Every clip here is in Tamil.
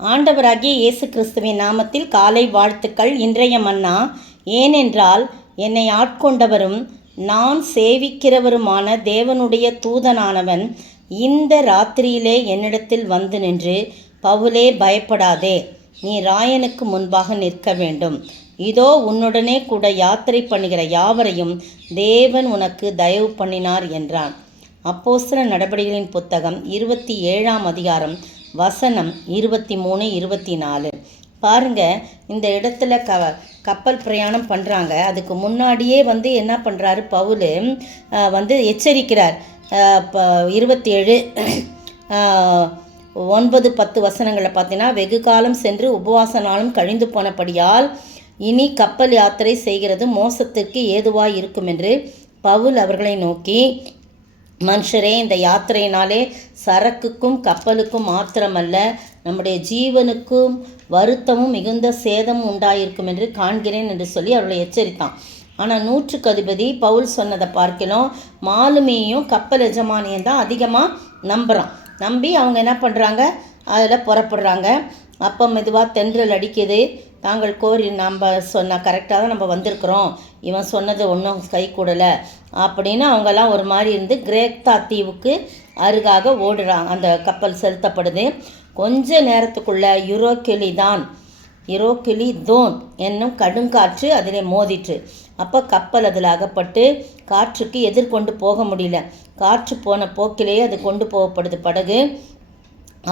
ஆண்டவராகிய இயேசு கிறிஸ்துவின் நாமத்தில் காலை வாழ்த்துக்கள். இன்றைய மன்னா, ஏனென்றால் என்னை ஆட்கொண்டவரும் நான் சேவிக்கிறவருமான தேவனுடைய தூதனானவன் இந்த ராத்திரியிலே என்னிடத்தில் வந்து நின்று, பவுலே, பயப்படாதே, நீ ராயனுக்கு முன்பாக நிற்க வேண்டும். இதோ உன்னுடனே கூட யாத்திரை பண்ணுகிற யாவரையும் தேவன் உனக்கு தயவு பண்ணினார் என்றான். அப்போஸ்தலர் நடபடிகளின் புத்தகம் 27ஆம் அதிகாரம் வசனம் 23, 24. பாருங்கள், இந்த இடத்துல கப்பல் பிரயாணம் பண்ணுறாங்க. அதுக்கு முன்னாடியே என்ன பண்ணுறாரு, பவுல் எச்சரிக்கிறார். 27 9, 10 வசனங்களில் பார்த்தீங்கன்னா, வெகு காலம் சென்று உபவாச நாளும் கழிந்து போனபடியால் இனி கப்பல் யாத்திரை செய்கிறது மோசத்திற்கு ஏதுவாய் இருக்கும் என்று பவுல் அவர்களை நோக்கி, மனுஷரே, இந்த யாத்திரையினாலே சரக்குக்கும் கப்பலுக்கும் மாத்திரமல்ல, நம்முடைய ஜீவனுக்கும் வருத்தமும் மிகுந்த சேதமும் உண்டாயிருக்கும் என்று காண்கிறேன் என்று சொல்லி அவர்களை எச்சரித்தான். ஆனால் 100க்கு அதிபதி பவுல் சொன்னதை பார்க்கலாம், மாலுமியையும் கப்பல் எஜமானியும் தான் அதிகமாக நம்பி அவங்க என்ன பண்ணுறாங்க, அதில் புறப்படுறாங்க. அப்போ மெதுவாக தென்றல் அடிக்குது. தாங்கள் கோரி நம்ம சொன்னால் கரெக்டாக தான் நம்ம வந்திருக்கிறோம், இவன் சொன்னது ஒன்றும் கை கூடலை அப்படின்னு அவங்கெல்லாம் ஒரு மாதிரி இருந்து கிரேத்தா தீவுக்கு அருகாக ஓடுறாங்க. அந்த கப்பல் செலுத்தப்படுது. கொஞ்ச நேரத்துக்குள்ள யுரோக்கிலிதோன் என்னும் கடுங்காற்று அதில் மோதிற்று. அப்போ கப்பல் அதில் அகப்பட்டு காற்றுக்கு எதிர்கொண்டு போக முடியல. காற்று போன போக்கிலேயே அது கொண்டு போகப்படுது படகு.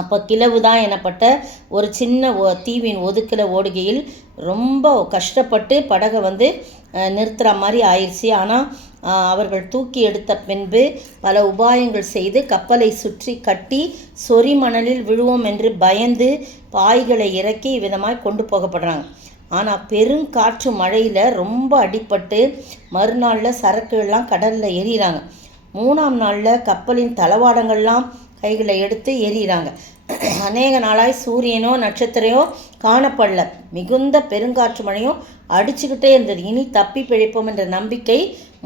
அப்போ கிழவுதான் எனப்பட்ட ஒரு சின்ன தீவின் ஒதுக்கில் ஓடுகையில் ரொம்ப கஷ்டப்பட்டு படகை நிறுத்துகிற மாதிரி ஆயிடுச்சு. ஆனால் அவர்கள் தூக்கி எடுத்த பின்பு பல உபாயங்கள் செய்து கப்பலை சுற்றி கட்டி சொறி மணலில் விழுவோம் என்று பயந்து பாய்களை இறக்கி விதமாக கொண்டு போகப்படுறாங்க. ஆனால் பெருங்காற்று மழையில் ரொம்ப அடிபட்டு மறுநாளில் சரக்குகள்லாம் கடலில் எறிகிறாங்க. 3ஆம் நாளில் கப்பலின் தளவாடங்கள்லாம் கைகளை எடுத்து எறிகிறாங்க. அநேக நாளாய் சூரியனோ நட்சத்திரையோ காணப்படல. மிகுந்த பெருங்காற்று மழையும் அடிச்சுக்கிட்டே இருந்தது. இனி தப்பி பிழைப்போம் என்ற நம்பிக்கை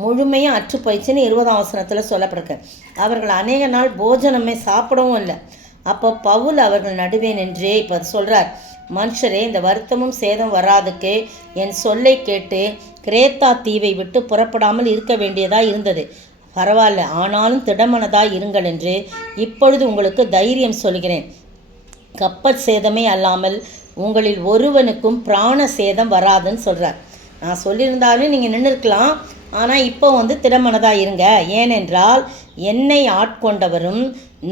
முழுமையாக அற்று போயிடுச்சுன்னு 20ஆம் வசனத்தில் சொல்லப்பட்டிருக்கு. அவர்கள் அநேக நாள் போஜனமே சாப்பிடவும் இல்லை. அப்போ பவுல் அவர்கள் நடுவே நின்றே இப்போ சொல்கிறார், மனுஷரே, இந்த வருத்தமும் சேதம் வராதுக்கு என் சொல்லை கேட்டு கிரேத்தா தீவை விட்டு புறப்படாமல் இருக்க வேண்டியதாக இருந்தது. பரவாயில்ல, ஆனாலும் திடமனதாய் இருங்கள் என்று இப்பொழுது உங்களுக்கு தைரியம் சொல்கிறேன். கப்பல் சேதமே அல்லாமல் உங்களில் ஒருவனுக்கும் பிராண சேதம் வராதுன்னு சொல்கிறார். நான் சொல்லியிருந்தாலும் நீங்கள் நின்றுருக்கலாம், ஆனால் இப்போ திடமனதாக இருங்க. ஏனென்றால் என்னை ஆட்கொண்டவரும்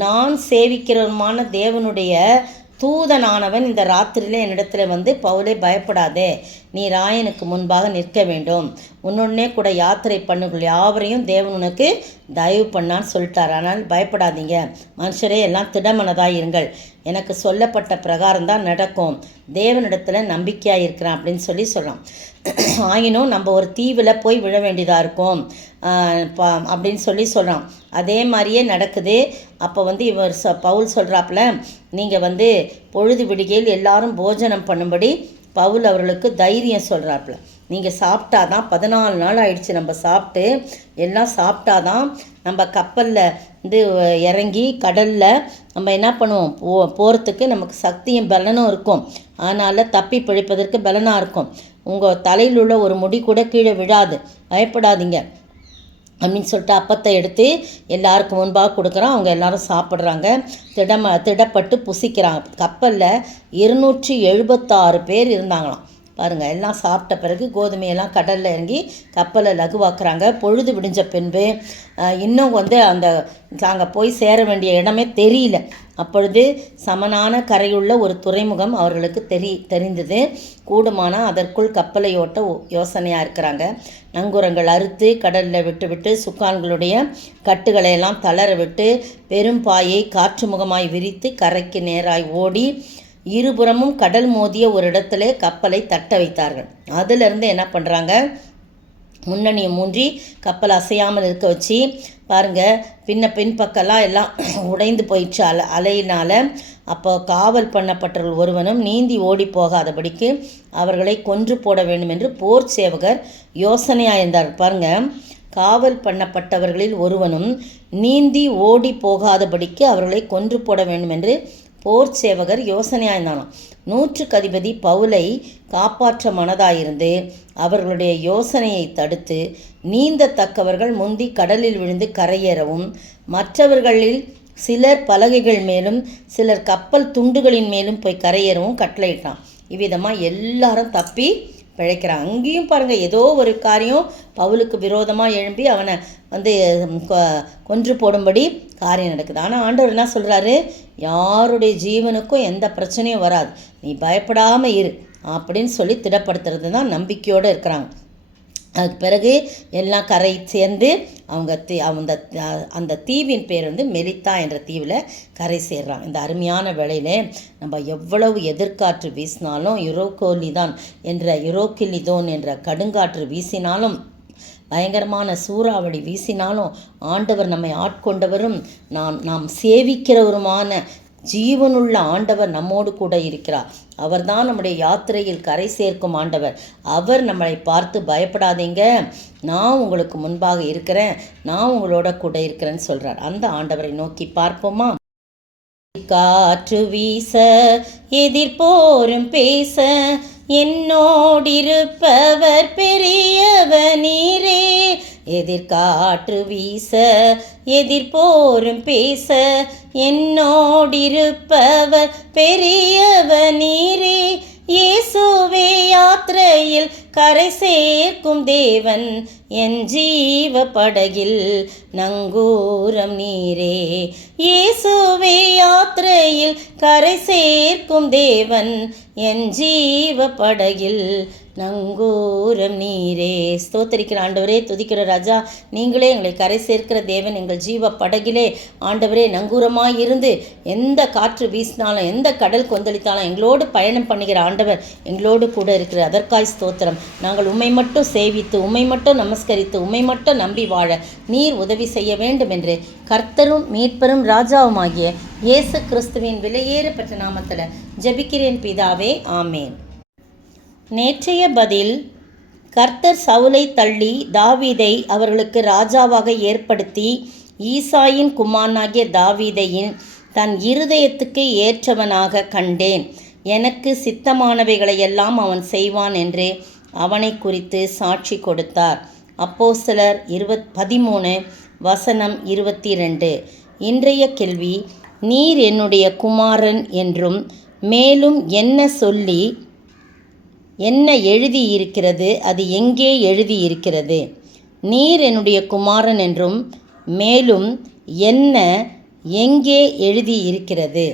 நான் சேவிக்கிறவருமான தேவனுடைய தூதனானவன் இந்த ராத்திரியில் என்னிடத்துல பவுலே, பயப்படாதே, நீ ராயனுக்கு முன்பாக நிற்க வேண்டும். உன்னுடனே கூட யாத்திரை பண்ணுகள் யாவரையும் தேவன் உனக்கு தயவு பண்ணான்னு சொல்லிட்டார். ஆனால் பயப்படாதீங்க மனுஷரே, எல்லாம் திடமனதாக இருங்கள். எனக்கு சொல்லப்பட்ட பிரகாரம் தான் நடக்கும். தேவனிடத்தில் நம்பிக்கையாக இருக்கிறான் அப்படின்னு சொல்கிறான். ஆயினும் நம்ம ஒரு தீவில் போய் விழ வேண்டியதாக இருக்கும் அப்படின்னு சொல்கிறான். அதே மாதிரியே நடக்குது. அப்போ இவர் பவுல் சொல்கிறாப்புல, நீங்கள் பொழுது விடுகையில் எல்லாரும் போஜனம் பண்ணும்படி பவுல் அவர்களுக்கு தைரியம் சொல்கிறாப்புல. நீங்கள் சாப்பிட்டாதான், 14 நாள் ஆயிடுச்சு நம்ம சாப்பிட்டு, எல்லாம் சாப்பிட்டாதான் நம்ம கப்பலில் இறங்கி கடலில் நம்ம என்ன பண்ணுவோம், போகிறதுக்கு நமக்கு சக்தியும் பலனும் இருக்கும். அதனால் தப்பி பிழைப்பதற்கு பலனாக இருக்கும். உங்கள் தலையில் உள்ள ஒரு முடி கூட கீழே விழாது, பயப்படாதீங்க அப்படின்னு சொல்லிட்டு அப்பத்தை எடுத்து எல்லாருக்கும் முன்பாக கொடுக்குறான். அவங்க எல்லாரும் சாப்பிட்றாங்க. திடப்பட்டு புசிக்கிறாங்க. கப்பலில் 276 பேர் இருந்தாங்களாம். பாருங்கள், எல்லாம் சாப்பிட்ட பிறகு கோதுமையெல்லாம் கடலில் இறங்கி கப்பலை லகுவாக்குறாங்க. பொழுது விடிஞ்ச பின்பு இன்னும் அந்த நாங்கள் போய் சேர வேண்டிய இடமே தெரியல. அப்பொழுது சமனான கரையுள்ள ஒரு துறைமுகம் அவர்களுக்கு தெரிந்தது. கூடுமானால் அதற்குள் கப்பலை ஓட்ட யோசனையாக இருக்கிறாங்க. நங்கூரங்கள் அறுத்து கடலில் விட்டு சுக்கான்களுடைய கட்டுகளை எல்லாம் தளர விட்டு பெரும் பாயை காற்று முகமாய் விரித்து கரைக்கு நேராய் ஓடி இருபுறமும் கடல் மோதிய ஒரு இடத்துல கப்பலை தட்ட வைத்தார்கள். அதிலிருந்து என்ன பண்ணுறாங்க, முன்னணியை மூன்றி கப்பல் அசையாமல் இருக்க வச்சு பாருங்கள், பின்பக்கெல்லாம் எல்லாம் உடைந்து போயிடுச்சு அலையினால். அப்போ காவல் பண்ணப்பட்டவர்கள் ஒருவனும் நீந்தி ஓடி போகாதபடிக்கு அவர்களை கொன்று போட வேண்டும் என்று போர் சேவகர் யோசனையாக இருந்தார். பாருங்கள், காவல் பண்ணப்பட்டவர்களில் ஒருவனும் நீந்தி ஓடி போகாதபடிக்கு அவர்களை கொன்று போட வேண்டும் என்று போர் சேவகர் யோசனையாயிருந்தானாம். 100க்கு அதிபதி பவுலை காப்பாற்ற மனதாயிருந்து அவர்களுடைய யோசனையை தடுத்து, நீந்தத்தக்கவர்கள் முந்தி கடலில் விழுந்து கரையேறவும், மற்றவர்களில் சிலர் பலகைகள் மேலும் சிலர் கப்பல் துண்டுகளின் மேலும் போய் கரையேறவும் கட்டளையிட்டான். இவ்விதமாக எல்லாரும் தப்பி பிழைக்கிறான். அங்கேயும் பாருங்கள், ஏதோ ஒரு காரியம் பவுலுக்கு விரோதமாக எழும்பி அவனை கொன்று போடும்படி காரியம் நடக்குது. ஆனால் ஆண்டவர் என்ன சொல்கிறாரு, யாருடைய ஜீவனுக்கும் எந்த பிரச்சனையும் வராது, நீ பயப்படாமல் இரு அப்படின்னு சொல்லி திடப்படுத்துறது தான் நம்பிக்கையோடு இருக்கிறாங்க. அதுக்கு பிறகு எல்லாம் கரை சேர்ந்து அவங்க அந்த தீவின் பேர் மெலித்தா என்ற தீவில் கரை சேர்றாங்க. இந்த அருமையான வேளையில் நம்ம எவ்வளவு எதிர்காற்று வீசினாலும், யுரோக்கிலிதோன் என்ற கடுங்காற்று வீசினாலும், பயங்கரமான சூறாவளி வீசினாலும், ஆண்டவர் நம்மை ஆட்கொண்டவரும் நாம் சேவிக்கிறவருமான ஜீவனுள்ள ஆண்டவர் நம்மோடு கூட இருக்கிறார். அவர்தான் நம்முடைய யாத்திரையில் கரை சேர்க்கும் ஆண்டவர். அவர் நம்மளை பார்த்து பயப்படாதீங்க, நான் உங்களுக்கு முன்பாக இருக்கிறேன், நான் உங்களோட கூட இருக்கிறேன்னு சொல்கிறார். அந்த ஆண்டவரை நோக்கி பார்ப்போமா? காற்று வீச எதிர்போரும் பேச என்னோடிருப்பவர் பெரியவர் நீரே. எதிர்காற்று வீச எதிர்போரும் பேச என்னோடிருப்பவர் பெரியவர் நீரே. இயேசுவே யாத்திரையில் கரை சேர்க்கும் தேவன், என் ஜீவ படகில் நங்கூரம் நீரே. இயேசுவே யாத்திரையில் கரை சேர்க்கும் தேவன், என் ஜீவ படகில் நங்கூரம் நீரே. ஸ்தோத்திரிக்கிற ஆண்டவரே, துதிக்கிற ராஜா, நீங்களே எங்களை கரை சேர்க்கிற தேவன். எங்கள் ஜீவ படகிலே ஆண்டவரே நங்கூரமாக இருந்து எந்த காற்று வீசினாலும் எந்த கடல் கொந்தளித்தாலும் எங்களோடு பயணம் பண்ணுகிற ஆண்டவர் எங்களோடு கூட இருக்கிற அதற்காய் ஸ்தோத்திரம். நாங்கள் உம்மை மட்டும் சேவித்து, உம்மை மட்டும் நமஸ்கரித்து, உம்மை மட்டும் நம்பி வாழ நீர் உதவி செய்ய வேண்டும் என்று கர்த்தரும் மீட்பரும் ராஜாவுமாகிய இயேசு கிறிஸ்துவின் விலையேற பெற்ற நாமத்தில் ஜெபிக்கிறேன் பிதாவே, ஆமேன். நேற்றைய பதில், கர்த்தர் சவுலை தள்ளி தாவீதை அவர்களுக்கு ராஜாவாக ஏற்படுத்தி ஈசாயின் குமாரனாகிய தாவீதையின் தன் இருதயத்துக்கு ஏற்றவனாக கண்டேன், எனக்கு சித்தமானவைகளையெல்லாம் அவன் செய்வான் என்று அவனை குறித்து சாட்சி கொடுத்தார். அப்போஸ்தலர் 13:22. இன்றைய கேள்வி, நீர் என்னுடைய குமாரன் என்றும் மேலும் என்ன எழுதியிருக்கிறது, அது எங்கே எழுதியிருக்கிறது? நீர் என்னுடைய குமாரன் என்றும் மேலும் என்ன எங்கே எழுதியிருக்கிறது?